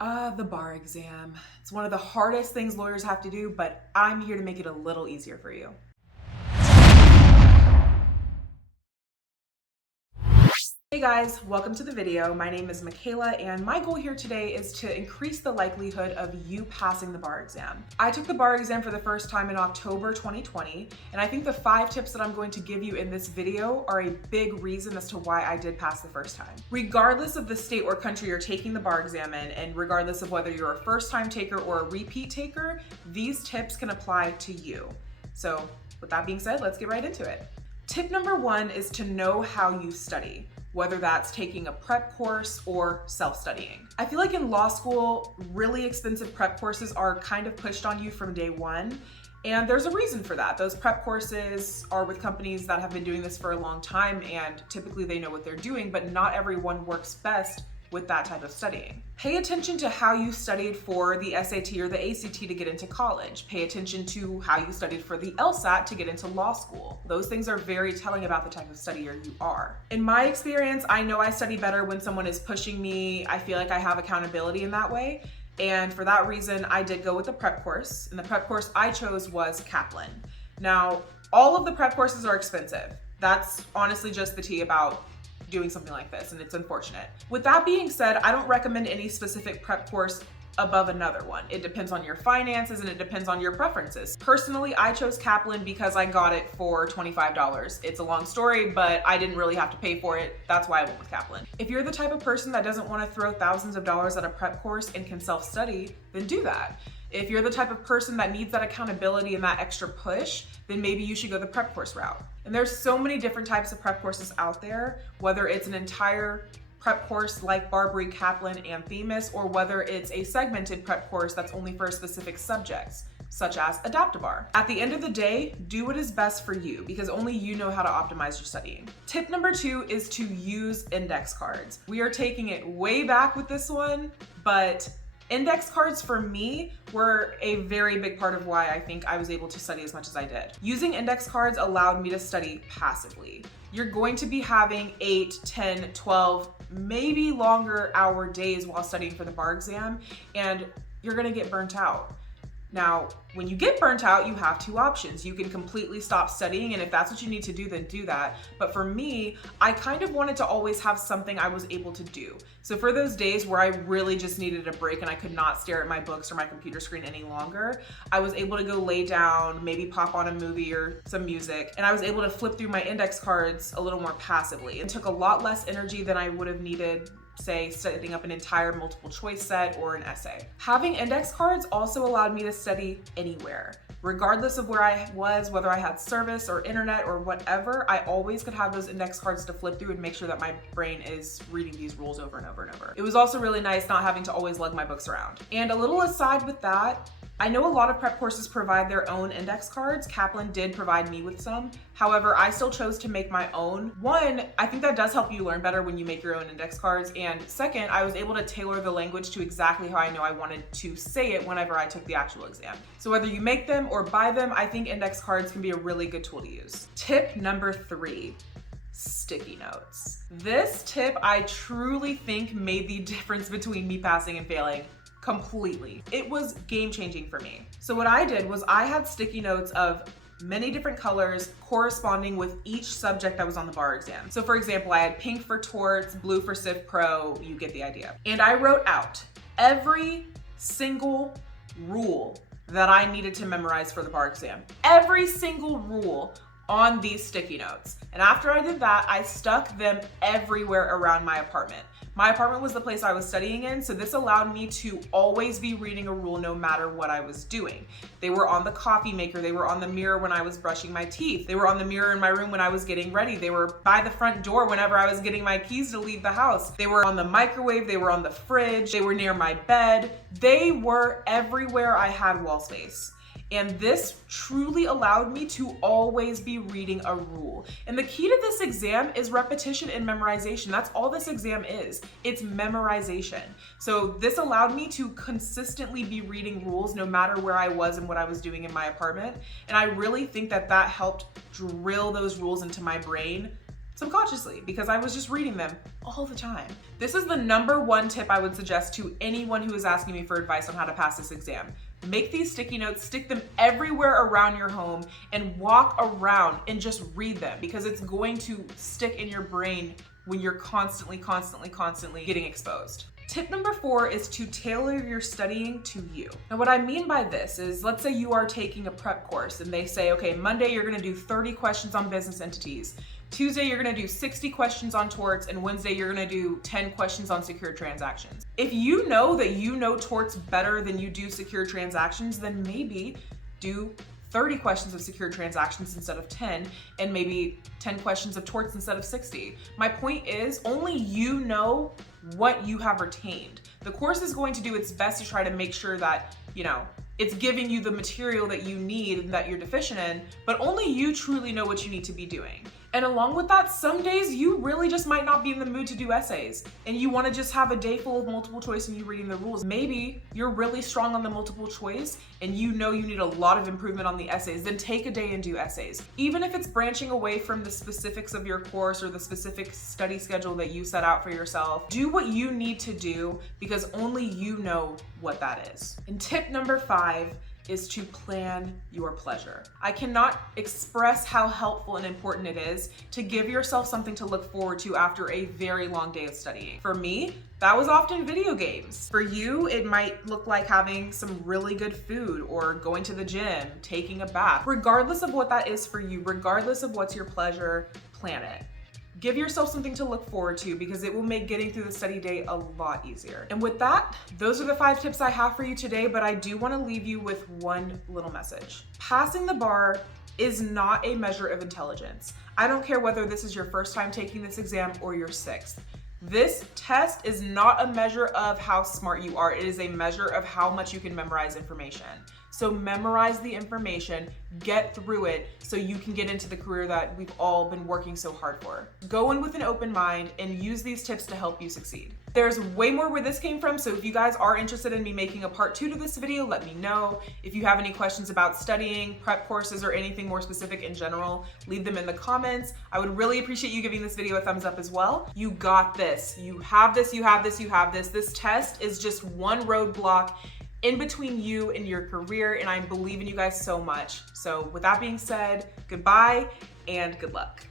The bar exam. It's one of the hardest things lawyers have to do, but I'm here to make it a little easier for you. Hey guys, welcome to the video. My name is Mikayla, and my goal here today is to increase the likelihood of you passing the bar exam. I took the bar exam for the first time in October 2020, and I think the 5 tips that I'm going to give you in this video are a big reason as to why I did pass the first time. Regardless of the state or country you're taking the bar exam in, and regardless of whether you're a first-time taker or a repeat taker, these tips can apply to you. So with that being said, let's get right into it. Tip number 1 is to know how you study, whether that's taking a prep course or self-studying. I feel like in law school, really expensive prep courses are kind of pushed on you from day one, and there's a reason for that. Those prep courses are with companies that have been doing this for a long time, and typically they know what they're doing, but not everyone works best with that type of studying. Pay attention to how you studied for the SAT or the ACT to get into college. Pay attention to how you studied for the LSAT to get into law school. Those things are very telling about the type of studier you are. In my experience, I know I study better when someone is pushing me. I feel like I have accountability in that way. And for that reason, I did go with the prep course. And the prep course I chose was Kaplan. Now, all of the prep courses are expensive. That's honestly just the tea about doing something like this, and it's unfortunate. With that being said, I don't recommend any specific prep course above another one. It depends on your finances and it depends on your preferences. Personally, I chose Kaplan because I got it for $25. It's a long story, but I didn't really have to pay for it. That's why I went with Kaplan. If you're the type of person that doesn't want to throw thousands of dollars at a prep course and can self-study, then do that. If you're the type of person that needs that accountability and that extra push, then maybe you should go the prep course route. And there's so many different types of prep courses out there, whether it's an entire prep course like Barbary, Kaplan, and Themis, or whether it's a segmented prep course that's only for specific subjects, such as Adaptabar. At the end of the day, do what is best for you because only you know how to optimize your studying. Tip number 2 is to use index cards. We are taking it way back with this one, but index cards for me were a very big part of why I think I was able to study as much as I did. Using index cards allowed me to study passively. You're going to be having 8, 10, 12, maybe longer hour days while studying for the bar exam, and you're gonna get burnt out. Now, when you get burnt out, you have 2 options. You can completely stop studying, and if that's what you need to do, then do that. But for me, I kind of wanted to always have something I was able to do. So for those days where I really just needed a break and I could not stare at my books or my computer screen any longer, I was able to go lay down, maybe pop on a movie or some music, and I was able to flip through my index cards a little more passively. It took a lot less energy than I would have needed, say, setting up an entire multiple choice set or an essay. Having index cards also allowed me to study anywhere. Regardless of where I was, whether I had service or internet or whatever, I always could have those index cards to flip through and make sure that my brain is reading these rules over and over and over. It was also really nice not having to always lug my books around. And a little aside with that, I know a lot of prep courses provide their own index cards. Kaplan did provide me with some. However, I still chose to make my own. One, I think that does help you learn better when you make your own index cards. And second, I was able to tailor the language to exactly how I know I wanted to say it whenever I took the actual exam. So whether you make them or buy them, I think index cards can be a really good tool to use. Tip number 3, sticky notes. This tip I truly think made the difference between me passing and failing. Completely. It was game-changing for me. So what I did was I had sticky notes of many different colors corresponding with each subject that was on the bar exam. So for example, I had pink for torts, blue for Civ Pro, you get the idea. And I wrote out every single rule that I needed to memorize for the bar exam. Every single rule on these sticky notes. And after I did that, I stuck them everywhere around my apartment. My apartment was the place I was studying in, so this allowed me to always be reading a rule no matter what I was doing. They were on the coffee maker, they were on the mirror when I was brushing my teeth, they were on the mirror in my room when I was getting ready, they were by the front door whenever I was getting my keys to leave the house, they were on the microwave, they were on the fridge, they were near my bed, they were everywhere I had wall space. And this truly allowed me to always be reading a rule. And the key to this exam is repetition and memorization. That's all this exam is. It's memorization. So this allowed me to consistently be reading rules no matter where I was and what I was doing in my apartment. And I really think that that helped drill those rules into my brain subconsciously because I was just reading them all the time. This is the #1 tip I would suggest to anyone who is asking me for advice on how to pass this exam. Make these sticky notes, stick them everywhere around your home, and walk around and just read them because it's going to stick in your brain when you're constantly getting exposed. Tip #4 is to tailor your studying to you. Now what I mean by this is, let's say you are taking a prep course and they say, okay, Monday you're gonna do 30 questions on business entities. Tuesday, you're gonna do 60 questions on torts, and Wednesday, you're gonna do 10 questions on secure transactions. If you know that you know torts better than you do secure transactions, then maybe do 30 questions of secure transactions instead of 10, and maybe 10 questions of torts instead of 60. My point is, only you know what you have retained. The course is going to do its best to try to make sure that, it's giving you the material that you need and that you're deficient in, but only you truly know what you need to be doing. And along with that, some days you really just might not be in the mood to do essays and you want to just have a day full of multiple choice and you reading the rules. Maybe you're really strong on the multiple choice and you know you need a lot of improvement on the essays, then take a day and do essays. Even if it's branching away from the specifics of your course or the specific study schedule that you set out for yourself, do what you need to do because only you know what that is. And tip #5 is to plan your pleasure. I cannot express how helpful and important it is to give yourself something to look forward to after a very long day of studying. For me, that was often video games. For you, it might look like having some really good food or going to the gym, taking a bath. Regardless of what that is for you, regardless of what's your pleasure, plan it. Give yourself something to look forward to because it will make getting through the study day a lot easier. And with that, those are the 5 tips I have for you today, but I do want to leave you with one little message. Passing the bar is not a measure of intelligence. I don't care whether this is your first time taking this exam or your 6th. This test is not a measure of how smart you are. It is a measure of how much you can memorize information. So memorize the information, get through it so you can get into the career that we've all been working so hard for. Go in with an open mind and use these tips to help you succeed. There's way more where this came from, so if you guys are interested in me making a part 2 to this video, let me know. If you have any questions about studying, prep courses, or anything more specific in general, leave them in the comments. I would really appreciate you giving this video a thumbs up as well. You got this. You have this, you have this, you have this. This test is just one roadblock in between you and your career, and I believe in you guys so much. So with that being said, goodbye and good luck.